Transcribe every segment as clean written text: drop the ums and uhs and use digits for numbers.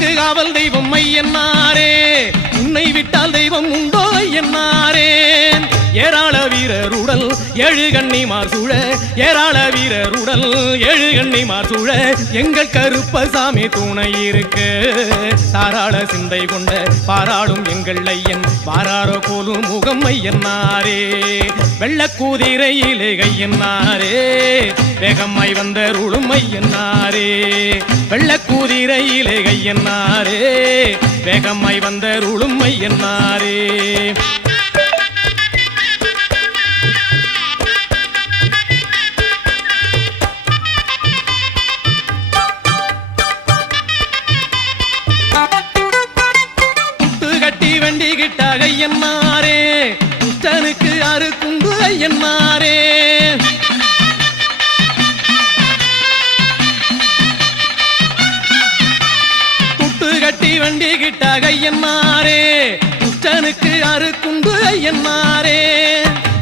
உனக்கு காவல் தெய்வம் ஐயனாரே, உன்னை விட்டால் தெய்வம் உண்டோ ஐயனாரே. ஏராள வீரருடல் ஏழு கன்னிமார் சூழ, ஏராள வீரருடல் ஏழு கன்னிமார் சூழ, எங்கள் கருப்பசாமி துணை இருக்கு. தாராள சிந்தை கொண்ட பாராளும் எங்கள் ஐயன், பாராரோ போலும் முகம் ஐயனாரே. வெள்ளக்கூதிரையிலே கையன்னாரே, வேகமாய் வந்தருளும் ஐயனாரே. வெள்ளக்கூதிரையிலே கையன்னாரே, வேகமாய் வந்தருளும் ஐயனாரே. வண்டி கிட்ட ஐயனாரே, குஷ்டனுக்கு அறுக்குண்டு ஐயனாரே. துட்டு கட்டி வண்டி கிட்ட ஐயனாரே, குஷ்டனுக்கு அறுக்குண்டு ஐயனாரே.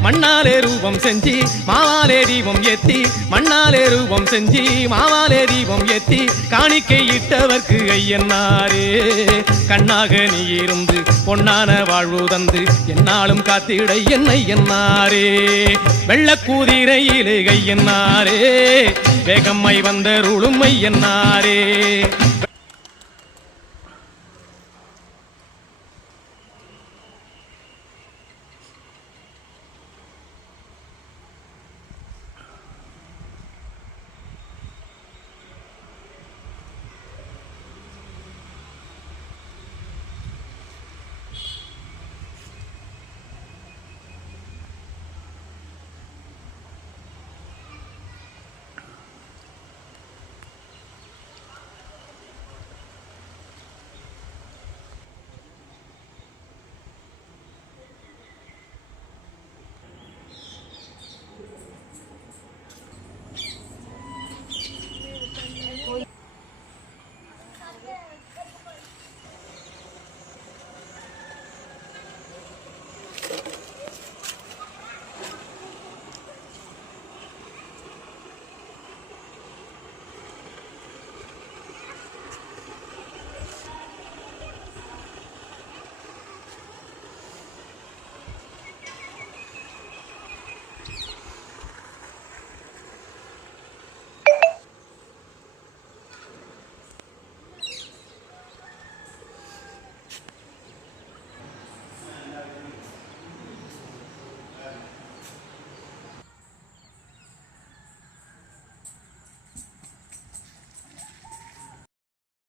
மண்ணாலே ரூபம் செஞ்சி மாவாலே தீபம் ஏத்தி, மண்ணாலே ரூபம் செஞ்சி மாவாலே தீபம் ஏத்தி, காணிக்கை இட்டவர்க்கு ஐயனாரே. கண்ணாக நீ இருந்து பொன்னான வாழ்வு தந்து என்னாலும் காத்திட என்னை என்னாரே. வெள்ளக்கூதிரையிலே கையன்னாரே, வேகம்மை வந்தருளும் ஐயனாரே.